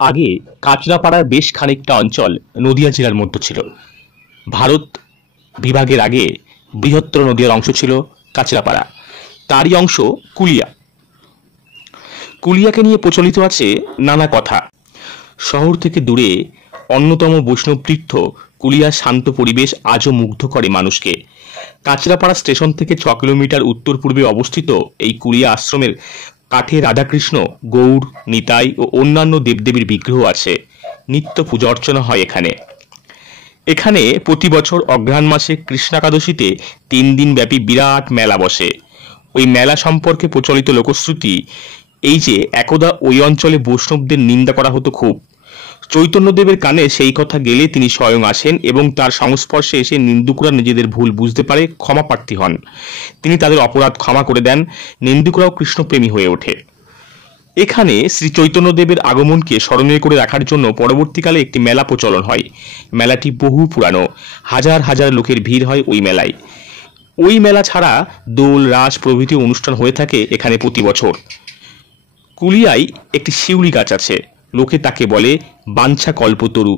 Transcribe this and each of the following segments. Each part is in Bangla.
আগে কাঁচরাপাড়ার বেশ খানিকটা অঞ্চল নদিয়া জেলার মধ্যে ছিল। ভারত বিভাগের আগে বৃহত্তর নদিয়ার অংশ ছিল কাঁচরাপাড়া, তারই অংশ কুলিয়া। কুলিয়াকে নিয়ে প্রচলিত আছে নানা কথা। শহর থেকে দূরে অন্যতম বৈষ্ণব তীর্থ কুলিয়ার শান্ত পরিবেশ আজও মুগ্ধ করে মানুষকে। কাঁচরাপাড়া স্টেশন থেকে 6 কিলোমিটার উত্তর পূর্বে অবস্থিত এই কুলিয়া আশ্রমের কাঠে রাধাকৃষ্ণ, গৌর, নিতাই ও অন্যান্য দেবদেবীর বিগ্রহ আছে। নিত্য পূজা অর্চনা হয় এখানে প্রতি বছর অঘ্রাণ মাসে কৃষ্ণাকাদশীতে 3 দিন ব্যাপী বিরাট মেলা বসে। ওই মেলা সম্পর্কে প্রচলিত লোকশ্রুতি এই যে একদা ওই অঞ্চলে বৈষ্ণবদের নিন্দা করা হতো খুব। চৈতন্যদেবের কানে সেই কথা গেলে তিনি স্বয়ং আসেন এবং তার সংস্পর্শে এসে নিন্দুকরা নিজেদের ভুল বুঝতে পারে, ক্ষমাপ্রার্থী হন। তিনি তাদের অপরাধ ক্ষমা করে দেন, নিন্দুকরাও কৃষ্ণপ্রেমী হয়ে ওঠে। এখানে শ্রী চৈতন্যদেবের আগমনকে স্মরণীয় করে রাখার জন্য পরবর্তীকালে একটি মেলা প্রচলন হয়। মেলাটি বহু পুরানো, হাজার হাজার লোকের ভিড় হয় ওই মেলায়। ওই মেলা ছাড়া দোল, রাস প্রভৃতি অনুষ্ঠান হয়ে থাকে এখানে প্রতি বছর। কুলিয়ায় একটি শিউলি গাছ আছে, লোকে তাকে বলে বাঞ্ছা কল্পতরু।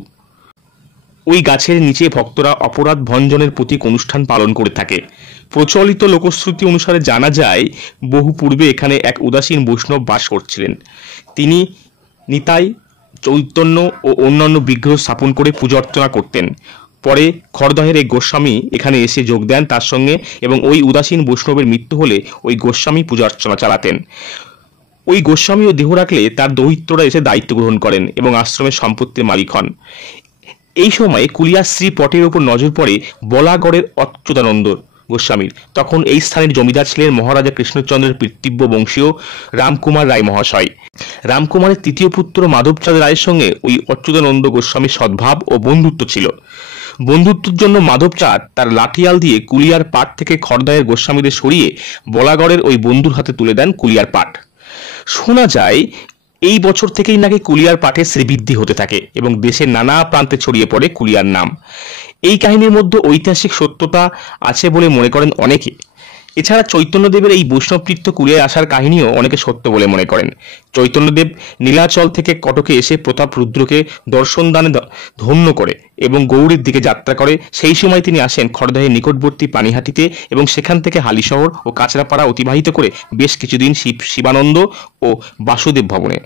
ওই গাছের নিচে ভক্তরা অপরাধ ভঞ্জনের প্রতীক অনুষ্ঠান পালন করে থাকে। প্রচলিত লোকশ্রুতি অনুসারে জানা যায়, বহু পূর্বে এখানে এক উদাসীন বৈষ্ণব বাস করছিলেন। তিনি নিতাই, চৈতন্য ও অন্যান্য বিগ্রহ স্থাপন করে পূজা অর্চনা করতেন। পরে খড়দহের এই গোস্বামী এখানে এসে যোগ দেন তার সঙ্গে, এবং ওই উদাসীন বৈষ্ণবের মৃত্যু হলে ওই গোস্বামী পূজা অর্চনা চালাতেন। ওই গোস্বামীও দেহ রাখলে তার দৌহিত্ররা এসে দায়িত্ব গ্রহণ করেন এবং আশ্রমের সম্পত্তির মালিক হন। এই সময় কুলিয়ার শ্রী পটের ওপর নজর পড়ে বলাগড়ের অচ্যুতানন্দ গোস্বামীর। তখন এই স্থানের জমিদার ছিলেন মহারাজা কৃষ্ণচন্দ্রের পিতৃব্য বংশীয় রামকুমার রায় মহাশয়। রামকুমারের তৃতীয় পুত্র মাধবচাঁদ রায়ের সঙ্গে ওই অচ্যুতানন্দ গোস্বামীর সদ্ভাব ও বন্ধুত্ব ছিল। বন্ধুত্বের জন্য মাধবচাঁদ তার লাঠিয়াল দিয়ে কুলিয়ার পাট থেকে খড়দহের গোস্বামীদের সরিয়ে বলাগড়ের ওই বন্ধুর হাতে তুলে দেন কুলিয়ার পাট। শোনা যায় এই বছর থেকেই নাকি কুলিয়ার পাঠে শ্রীবৃদ্ধি হতে থাকে এবং দেশের নানা প্রান্তে ছড়িয়ে পড়ে কুলিয়ার নাম। এই কাহিনীর মধ্যে ঐতিহাসিক সত্যতা আছে বলে মনে করেন অনেকে। এছাড়া চৈতন্যদেবের এই বৈষ্ণব তীর্থ কুলিয়ায় আসার কাহিনীও অনেকে সত্য বলে মনে করেন। চৈতন্যদেব নীলাচল থেকে কটকে এসে প্রতাপ রুদ্রকে দর্শন দানে ধন্য করে এবং গৌড়ের দিকে যাত্রা করে। সেই সময় তিনি আসেন খড়দহের নিকটবর্তী পানিহাটিতে এবং সেখান থেকে হালিশহর ও কাঁচরাপাড়া অতিবাহিত করে বেশ কিছুদিন শিবানন্দ ও বাসুদেব ভবনে।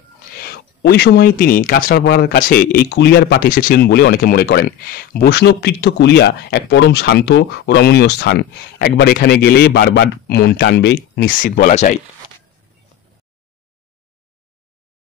ওই সময়ে তিনি কাঁচরাপাড়ার কাছে এই কুলিয়ার পাঠে এসেছিলেন বলে অনেকে মনে করেন। বৈষ্ণব তীর্থ কুলিয়া এক পরম শান্ত ও রমণীয় স্থান। একবার এখানে গেলে বারবার মন টানবে নিশ্চিত বলা যায়।